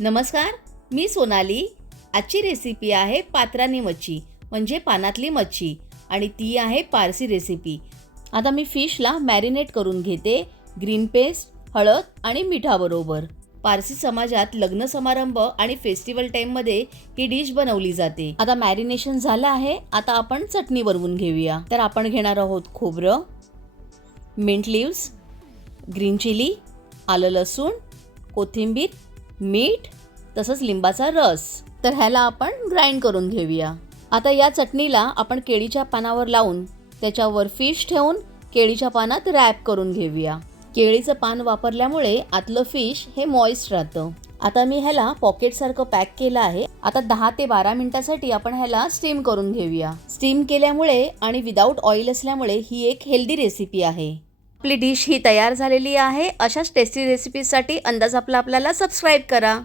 नमस्कार मी सोनाली. आजची रेसिपी आहे पात्रानी मच्छी म्हणजे पानातली मच्छी. आणि ती आहे पारसी रेसिपी आता मी फिशला मॅरिनेट करून घेते ग्रीन पेस्ट हळद आणि मिठाबरोबर. पारसी समाजात लग्न समारंभ आणि फेस्टिवल टाईममध्ये ही डिश बनवली जाते. आता मॅरिनेशन झालं आहे आता आपण चटणी बनवून घेऊया. तर आपण घेणार आहोत खोबरं मिंट लिव्स ग्रीन चिली आलं लसूण कोथिंबीर मीठ तसंच लिंबाचा रस. तर ह्याला आपण ग्राइंड करून घेऊया. आता या चटणीला आपण केळीच्या पानावर लावून त्याच्यावर फिश ठेवून केळीच्या पानात रॅप करून घेऊया. केळीचं पान वापरल्यामुळे आतलं फिश हे मॉइस्ट राहतं. आता मी ह्याला पॉकेटसारखं पॅक केलं आहे. आता दहा ते बारा मिनिटासाठी आपण ह्याला स्टीम करून घेऊया. स्टीम केल्यामुळे आणि विदाऊट ऑइल असल्यामुळे ही एक हेल्दी रेसिपी आहे. आपली डिश ही तयार झालेली आहे. अशाच टेस्टी रेसिपीसाठी अंदाज आपला आपल्याला सबस्क्राईब करा.